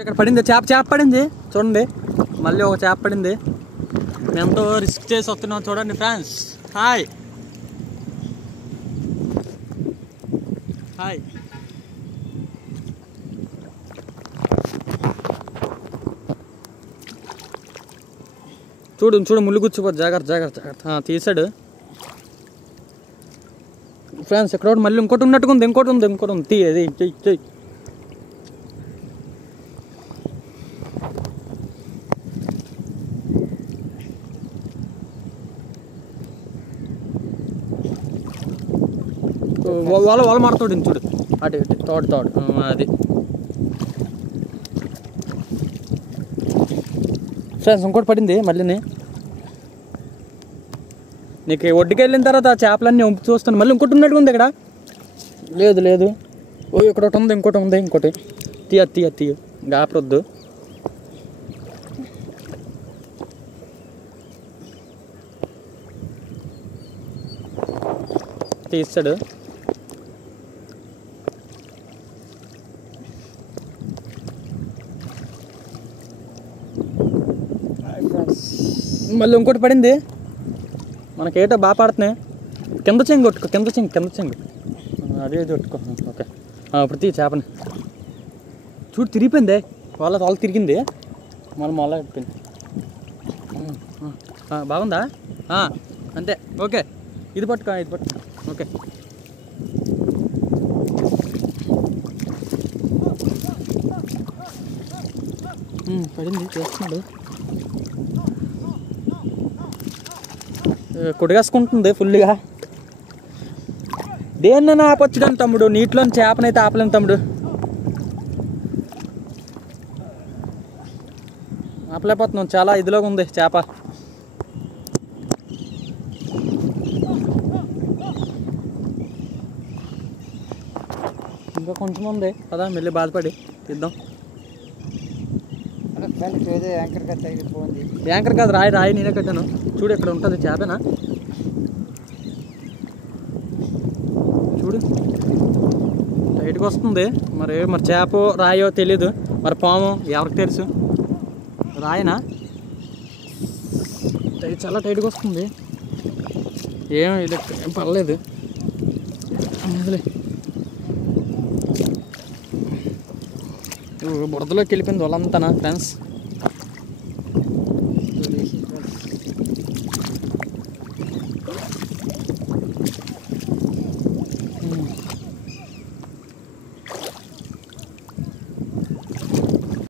ఇక్కడ పడింది చేప పడింది చూడండి. మళ్ళీ ఒక చేప పడింది. ఎంతో రిస్క్ చేసి వస్తున్నాం చూడండి ఫ్రెండ్స్. Hi hi. చూడు ముళ్ళు గుచ్చిపోద్ది. జాగ్రత్త. తీసాడు ఫ్రెండ్స్. ఇక్కడ మళ్ళీ ఇంకోటి ఉన్నట్టుకుంది. ఇంకోటి ఉంది. తీ అది చెయ్యి. వాళ్ళ మారుతాడు చూడు. అటు తోడు అది ఫ్రెండ్స్. ఇంకోటి పడింది మళ్ళీ. నీకు ఒడ్డుకి వెళ్ళిన తర్వాత ఆ చేపలన్నీ వంపు చూస్తాను. మళ్ళీ ఇంకోటి ఉన్నట్టు ఉంది ఇక్కడ. లేదు. ఓ ఇక్కడ ఒకటి ఉంది. ఇంకోటి తీయ గాపరొద్దు. తీస్తాడు. మళ్ళీ ఇంకోటి పడింది. మనకేటో బాగా పడుతున్నాయి. కింద చెంగు అదే కొట్టుకో. ఓకే ఇప్పుడు తీ చేపని. చూడు తిరిగిపోయింది. వాళ్ళ తిరిగింది. మొల అయిపోయింది. బాగుందా? అంతే. ఓకే ఇది పట్టుకో. ఓకే పడింది. చేస్తున్నాడు. కొడిగేసుకుంటుంది ఫుల్గా. దేన్నైనా ఆపొచ్చుదాన్ని తమ్ముడు. నీటిలోని చేపనైతే ఆపలేము తమ్ముడు. ఆపలేకపోతున్నాం. చాలా ఇదిలోగా ఉంది చేప. ఇంకా కొంచెం ఉంది కదా. మళ్ళీ బాధపడి తీద్దాం. యాంకర్ కాదు, రాయి నేనే కట్టాను. చూడు ఇక్కడ ఉంటుంది చేపేనా. చూడు టైట్గా వస్తుంది. మరి చేప రాయో తెలీదు. మరి పాము ఎవరికి తెలుసు. రాయనా చాలా టైట్గా వస్తుంది. ఇది ఏం పర్లేదు. బురదలోకి వెళ్ళిపోయింది వాళ్ళంతానా ఫ్రెండ్స్.